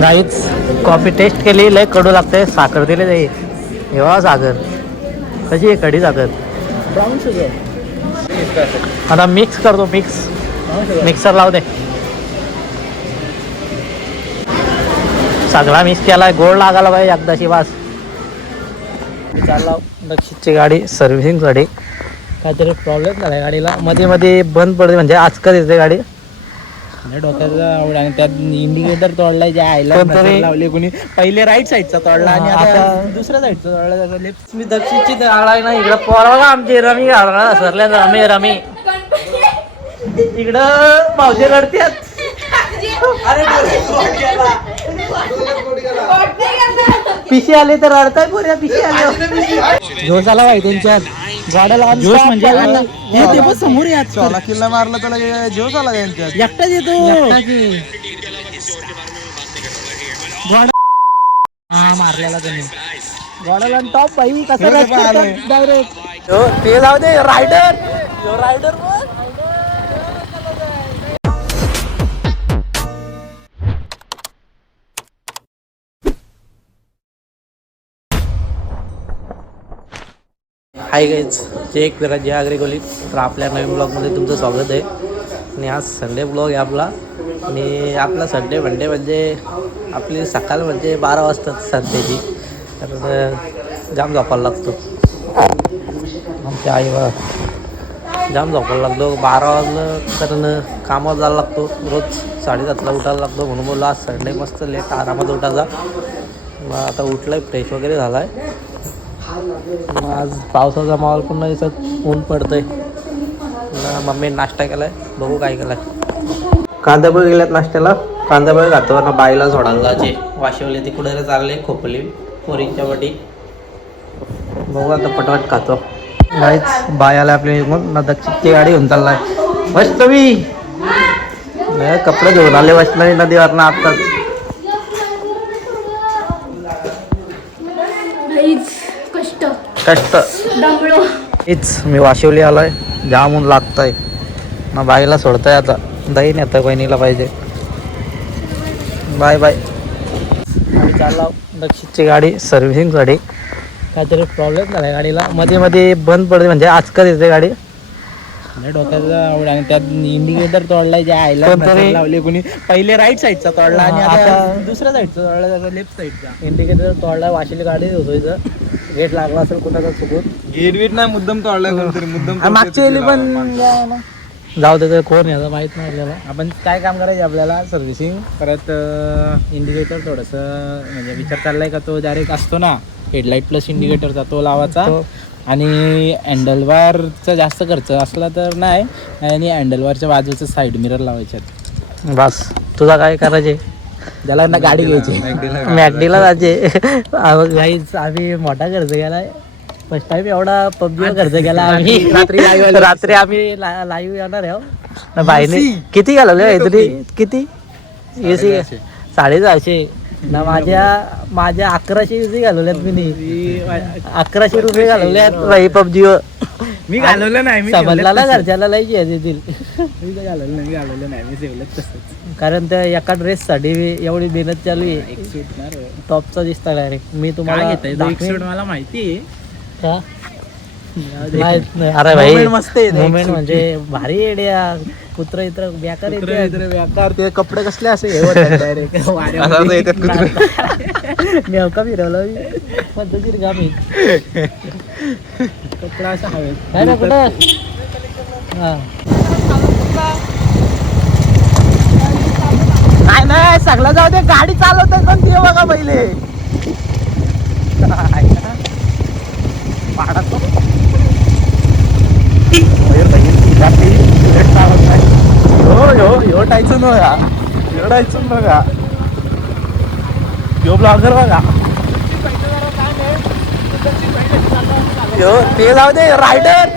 काहीच coffee taste केली, लय कडू लागते. साखर दिले जाई एव्हा साखर कशी आहे, कढी साखर ब्राऊन शुगर. आता मिक्स करतो. मिक्सर लाव दे. सगळा मिक्स केलाय, गोड लागायला पाहिजे एकदाशी वास. मी चालला दक्षिणची गाडी सर्व्हिसिंगसाठी. काहीतरी प्रॉब्लेम झाला गाडीला, मध्ये मध्ये बंद पडते, म्हणजे आजकाल येते गाडी. डोक्याचा आवड आणि त्यात इंडिकेटर तोडलाय, ज्या आयला लावले कोणी. पहिले राईट साईडचा तोडला आणि आता दुसऱ्या साईडचा तोडला. लेफ्ट. मी दक्षिणची आळाय ना इकडं पोराला आमची रमी घालणार सरल्या रमी इकडं पावसे रडत्यात. पिशी आले तर रडताय पोऱ्या. पिशी आले जोश आला पाहिजे त्यांच्यात गाड्याला. जोश म्हणजे समोर याला किल्ला मारला त्याला जोश आला त्यांच्यात. एकटाच येतो. हा मारलेला त्यांनी गाड्याला टॉप बाई कसं डायरेक्ट. ते जाऊ दे. रायडर हाय गाईज, जे एक विराज जे आगरी गोली. तर आपल्या नवीन ब्लॉगमध्ये तुमचं स्वागत आहे. आणि आज संडे ब्लॉग आहे आपला. आणि आपला संडे म्हणजे आपली सकाळ म्हणजे 12 वाजता संडेची. तर जाम झोपायला लागतो. आमच्या आई बा जाम झोपायला लागतो. 12 वाजलं कारण कामावर जायला लागतो. रोज 7:30ला उठायला लागतो. म्हणून बोललो आज संडे मस्त लेट आरामात उठायचा. मग आता उठलं आहे, फ्रेश वगैरे झाला आहे. आज पावसाचा माहोल पुन्हा दिसत, ऊन पडतंय. मम्मी नाश्ता केलाय, बघू काय केलाय. कांदापोहे गेल्यात नाश्त्याला. कांदापोहे घातो ना बाईला सोडायला जायचे. वाशिवले ते कुठे चालले खोपली पोरींच्या वाटी. बघू आता पटपट खातो. काहीच बाय आला आपली ना दक्षिणची गाडी घेऊन चाललाय. वैष्णवी कपडे धुवून आले वैष्णवी नदीवर ना आत्ताच. कष्ट हेच मी वाशिवली आलोय. जाम ऊन लागतंय ना. बाईला सोडतंय आता. दही नेतं बहिणीला पाहिजे. Bye bye. आम्ही चाललो दक्षिणची गाडी सर्व्हिसिंगसाठी. काहीतरी प्रॉब्लेम झाला गाडीला, मध्ये मध्ये बंद पडते, म्हणजे आजकाल येते गाडी. डोक्याचा आवड आणि त्यात इंडिकेटर तोडलाय, ज्या आयला लावले कोणी. पहिले राईट साईडचा तोडला आणि आता दुसऱ्या साईडचा तोडला. लेफ्ट साईडचा इंडिकेटर तोडला. वाशिवली गाडी होतो इथं. गेट लागला असेल कुणाचा चुकून. गेट नाही मुद्दम तोडलाय कोणतरी. मुद्दम मागची एली पण जाऊ दे. कोण याचं माहित नाही आपल्याला. आपण काय काम करायचं आपल्याला सर्व्हिसिंग. परत इंडिकेटर थोडंसं म्हणजे विचार चाललाय का तो डायरेक्ट असतो ना हेडलाईट प्लस इंडिकेटरचा, तो लावायचा. आणि हँडलबारचा जास्त खर्च असला तर नाही. आणि हँडलबारच्या बाजूचं साईड मिरर लावायच्यात. बस तुझा काय करायचे. ज्याला ना गाडी घ्यायची मॅकडीला जायचे. गाईच आम्ही मोठा खर्च केलाय. फर्स्ट टाइम एवढा पबजी खर्च केला आम्ही. रात्री आम्ही लाईव्ह येणार आहे. बाईने किती घालवले तरी. किती एसी 650 ना. माझ्या 1100 एसी घालवल्यात मी. 1100 रुपये घालवल्यात बाई पबजीवर. मी घालवलं नाही. समजला ना घरच्याला लई येतील. मी घालवलं नाही. मी सेवलंच तसंच. कारण त्या एका ड्रेससाठी एवढी मेहनत चालू आहे. टॉपचा दिसता डायरेक्ट. मी तुम्हाला मला माहिती आहे. अरे भाई मस्त मोमेंट म्हणजे भारी एड्या. कुत्र इतर बेकार बेकार. ते कपडे कसले असे डायरेक्ट नेमका फिरवलं पद्धतीर का मी. कपडा असा हवे काय ना कुठं. नाही सगळं जाऊ दे. गाडी चालवतोय पण ते बघा पहिले. टायचं बघा. एवढायचं बघा. यो ब्लॉगर बघा. ते जाऊ दे. रायडर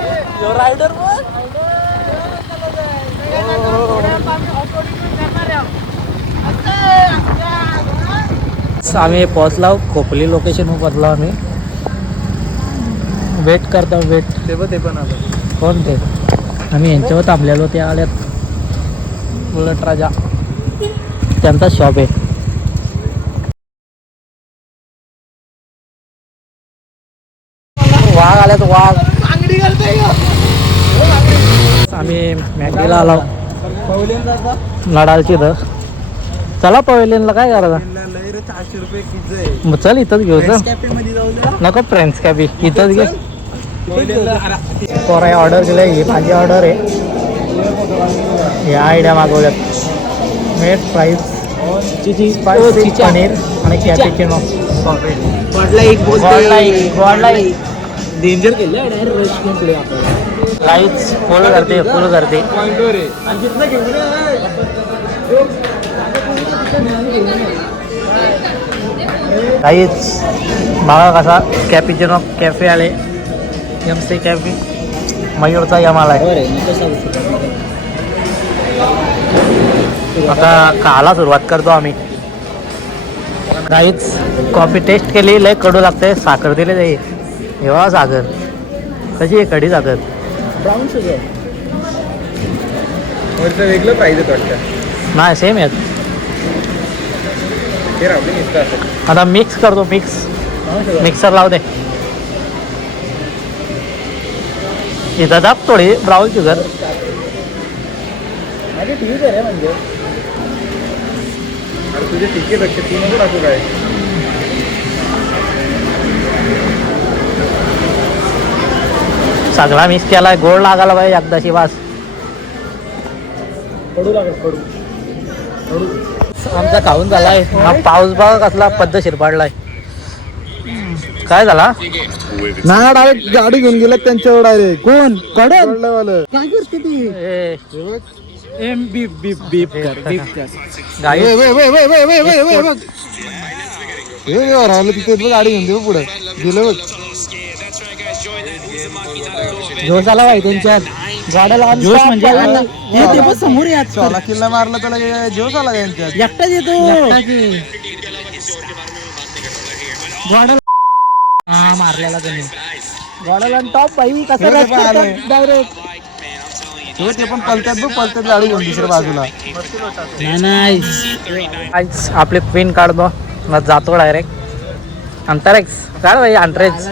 आम्ही पोहोचलो. खोपली लोकेशन पोहोचलो आम्ही. वेट करतो. ते पण आलं. कोण ते. आम्ही यांच्यावर थांबलेलो. ते आल्यात बुलट राजा. त्यांचा शॉप आहे. वाघ आला तो वाघ. आम्ही मॅगीला आलो नडालची तर. चला पवेलियनला काय करायचं. 400 रुपये पिझ्झा आहे. मग चल इथंच घेऊ चल. कॅफेमध्ये जाऊ दे. नको फ्रेंड्स कॅबी इथंच घे. पोरा ऑर्डर दिलं ही माझी ऑर्डर आहे. या आयडिया मागवल्यात. मेट फ्राईज स्पायसी पनीर आणि कॅपिचिनो. डेंजर केलं रश प्ले आपल्याला. लाईट्स फुल करते फुल करते. काहीच बघा कसा कॅपिचिनो कॅफे आले. MC कॅफे मयूरचा यम आलाय. आता खायला सुरुवात करतो आम्ही. काहीच कॉफी टेस्ट केली लय कडू लागते. साखर दिले जाईल एव्हा साखर कशी आहे कढी साखर. ब्राऊन शुगर वरचं वेगळं प्राईज आहे वाटतं. नाही सेम आहेत. हे राहू दे. आता मिक्स करतो. मिक्सर लाव दे. इथं दाब थोडी ब्राऊन शुगर. माझी ठीक आहे म्हणजे. अरे तुझे ठीक आहे लक्ष तू नको टाकू काय. सगळा मिक्स केलाय. गोड लागायला पाहिजे एकदाशी वास. कडू लागेल कडू. आमचा खाऊन झालाय. हा पाऊस बघा कसला पद्धतशीर पडलाय. काय झाला ना डायरेक्ट गाडी घेऊन गेला त्यांच्यावर डायरेक्ट. कोण कडवालं काय करते ती. एम बीप बीप बीप कर बीप कर. गाई तिथे गाडी घेऊन दे पुढे गेलं बघ. जोश आला पाहिजे त्यांच्यात. गाड्याला जोश म्हणजे ते पण समोर याला किल्ला मारला त्याला जोश आला त्यांच्यात. एकटाच येतो. हा मारलेला त्यांनी गाड्याला टॉप बाई कसं डायरेक्ट. ते पण पलत्यात बघ पलत्यात गाडी घेऊन दुसऱ्या बाजूला. नाही आपले पिन काढतो मग जातो डायरेक्ट. अंतरेक्स काढ भाई अंतरेक्स.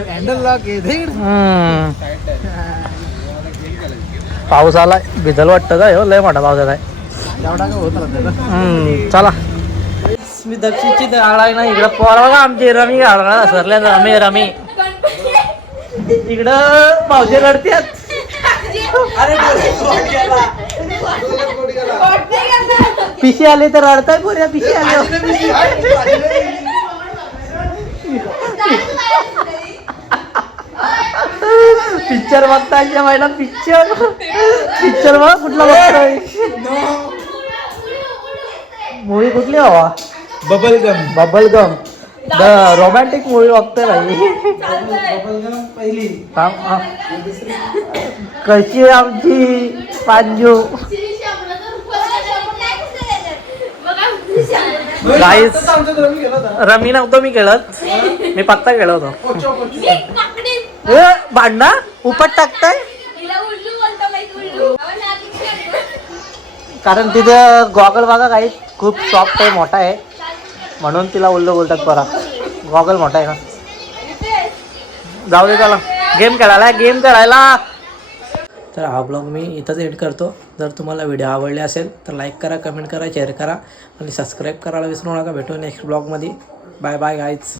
पाऊस आला भिजल वाटतं का हो. लय मोठा पाऊस आहे. चला मी दक्षिणची आळाय ना इकडं पोरा बघा आमची रमी घालणार सरल्या रमी इकडं पावसे रडत्यात. पिशी आले तर रडताय पोऱ्या. पिशी आले पिक्चर बघताय महिला. पिक्चर बघ कुठला बघतोय. मूवी कुठली हवा. Bubble gum the romantic movie बघतोय भाई. पहिली कशी आमची पांजू. गाईस रमी नव्हतो मी खेळत. मी पत्ता खेळत होतो. भांडणा उपट टाकताय कारण तिथे गॉगल बघा काही खूप सॉफ्ट आहे मोठा आहे म्हणून तिला उल्लू बोलतात. बरा गॉगल मोठा आहे ना. जाऊ दे चला गेम खेळायला. तर हा ब्लॉग मी इथंच एंड करतो. जर तुम्हाला व्हिडिओ आवडले असेल तर लाईक करा, कमेंट करा, शेअर करा आणि सबस्क्राईब करायला विसरू नका. भेटू नेक्स्ट ब्लॉगमध्ये. Bye bye guys.